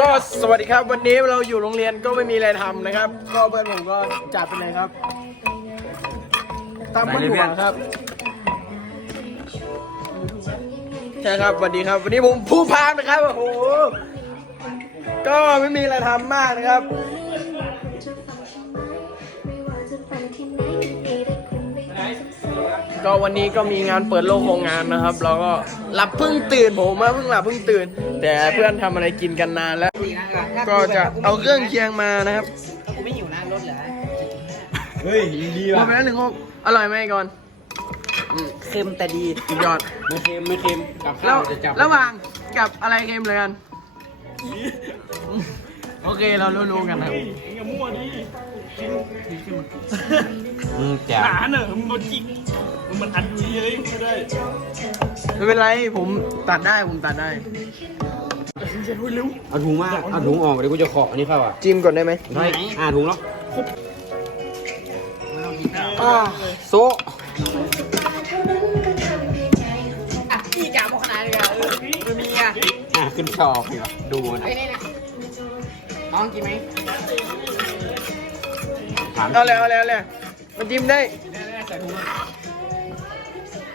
ก็สวัสดีครับวันนี้เราอยู่โรงเรียนก็ไม่มีอะไรทำนะครับ ก็เพื่อนผมก็จัดไปเลยครับตามเพื่อนอยู่ครับ ใช่ครับ สวัสดีครับวันนี้ผมผู้พานนะครับโอ้โหก็ไม่มีอะไรทำมากนะครับก็วันนี้ก็มีงานเปิดโลกโรงงานนะครับเราก็หลับเพิ่งตื่นผมาเพิ่งหลับเพิ่งตื่น แต่เพื่อนทําอะไรกินกันนานแล้ว ก็จะเอาเครื่องเคียงมานะครับผมไม่อหิวนะรถเหรอเฮ้ยดีว่ะมาแล้วหนึ่งกอร่อยไหมก่อนเค็มแต่ดียอดไม่เค็มไม่เค็มกับข้าวจะจับระหว่างกับอะไรเค็มเลยกันโอเคเรารู้ๆกันนะครับไอ้เงี้ยมั่วดิจริงจริมันจิงหนาเนอะจิงมันอัดจีเลยไม่ได้ไม่เป็นไรผมตัดได้ผมตัดได้อาถุงมากอาถุงออกเดี๋ยวกูจะขอบอันนี้เข้าอ่ะ จิ้มก่อนได้ไหมไม่อาถุงเนาะโซโซอีจะบอกขนาดเลยอ่ะมีอ่ะขึ้นชอบดูนะ้องกินไหม เอาแล้วเอาแล้วเลย มันยิ้มได้ใส่ถุง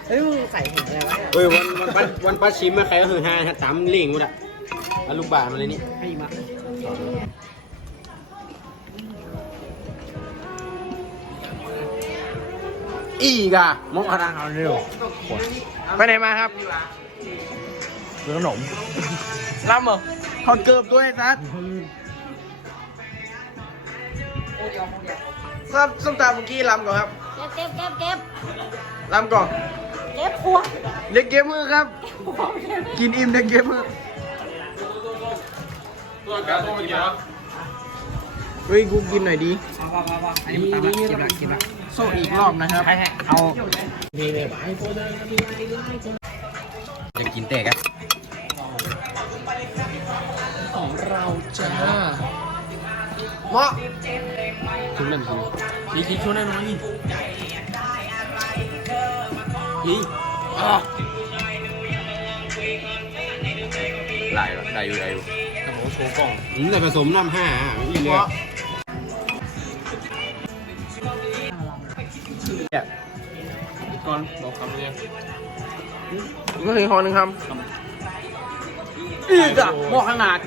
เฮ้ยใส่ถุงอะไรวะ เฮ้ยวันวันวันปลาชิมาใครก็คือฮาตามเลี้ยงกูดะอาลูกบาทมาเลยนี่ให้มาอีกอะมกงอะไรเอาเร็ว ไปไหนมาครับเรื่องขนมลำเหรอขอนเกือบด้วยซัดส้มส้มตำเมื่อกี้ลำก่อนครับ เก็บเก็บเก็บลำก่อน เก็บพวงเล็กเก็บมือครับ กินอิ่มเล็กเก็บมือเฮ้ยกูกินหน่อยดีดีดีกินละกินละโซ่อีกรอบนะครับเอาอยจะกินเตะกันของเราจ้ามาชุดนั้สิยี่ที่ชุดนั้นมันยี่ยี่ไล่ได้อยู่ได้อยู่โชว์กล้องนี่จะผสมน้ำห้าอ่ะี่เนี่ยก่อนบอกคำเลยก็คือคอหนึ่งคำอีกอะบอกขนาด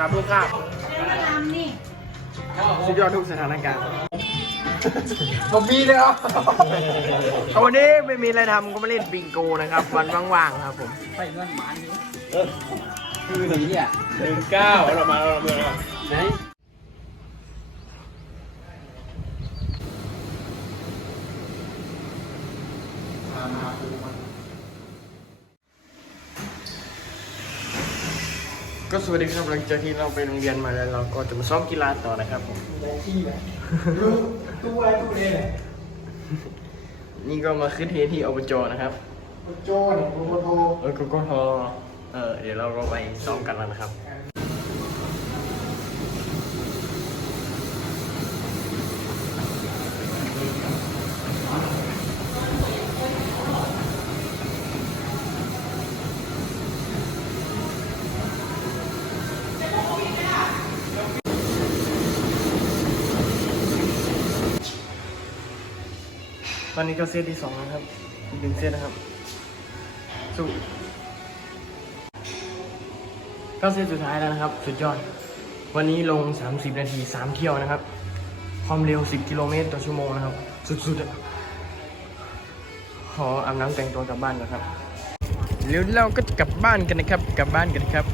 รับรูปภาพสุดยอดทุกสถานการณ์ผมมีเลยครับวันนี้ไม่มีอะไรทำก็มาเล่นบิงโกนะครับ วันว่างๆ ครับผม ไปเล่นหมาอยู่คือหนึ่งเนี่ยหนึ่งเก้าเรามาเราเมาไหนก็สวัสดีครับหลังจากที่เราไปโรงเรียนมาแล้วเราก็จะมาซ้อมกีฬาต่อนะครับผมยที่ตู้อะไรตู้เนี่ยนี่ก็มาขึ้นเทที่อบจนะครับอบจเนี่ยกกทเออกกทเออเดี๋ยวเราก็ไปซ้อมกันแล้วนะครับอนนี้ก็เซตที่สองนะครับอีกหนึ่งเซตนะครับสู้ก็เซตสุดท้ายแล้วนะครับ สุดยอด วันนี้ลง30นาที3เที่ยวนะครับ ความเร็ว 10กิโลเมตรต่อชั่วโมงนะครับ สุดๆอ่ะขออาบน้ำแต่งตัวกลับบ้านก่อนครับเดี๋ยวเราก็จะกลับบ้านกันนะครับ กลับบ้านกันครับ